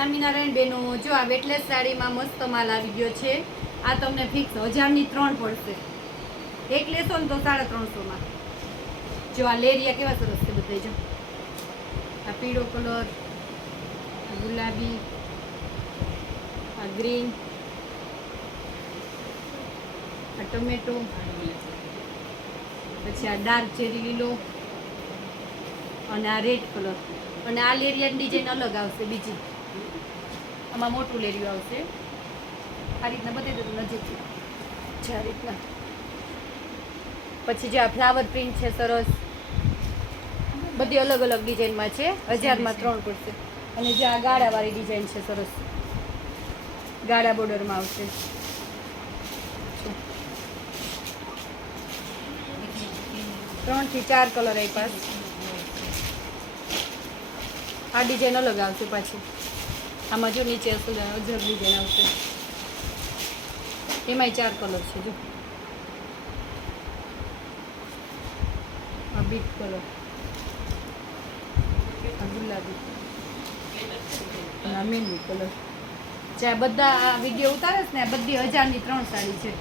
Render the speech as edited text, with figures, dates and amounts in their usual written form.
સ્વામિનારાયણ બેનો, જો આ વેટલેસ સાડીમાં મસ્ત માલ આવી ગયો છે. આ તમને ફિક્સ 1000ની 3 પડશે. એક લેશો ને તો 350માં. જો આ લેરિયા કેવા સરસ છે બધાય. જો આ પીળો કલર, આ ગુલાબી, આ ગ્રીન, આ ટમેટો, પછી આ ડાર્ક ચેરી લીલો અને આ રેડ કલર. અને આ લેરિયાની ડિઝાઇન અલગ આવશે બીજી. આમાં મોટું લેરિયું આવશે. આ રીતના બધી રીતે નજીકથી છે આ રીતના. પછી જે આ ફ્લાવર પ્રિન્ટ છે સરસ, બધી અલગ અલગ ડિઝાઇનમાં છે. 1000માં 3 પડશે. અને જે આ ગાળાવાળી ડિઝાઇન છે સરસ, ગાળા બોર્ડરમાં આવશે. 3 થી 4 કલર આપ્યા. આ ડિઝાઇન અલગ આવશે પાછી. આમાં જો નીચે અજબ ડિઝાઇન આવશે. એમાંય 4 કલર છે. જો આ બીટ કલર, આ ગુલાબી અને આ મહેંદી કલર. જે આ બધા આ વિડીયો ઉતારે છે ને, આ બધી 1000ની 3 સાડી છે.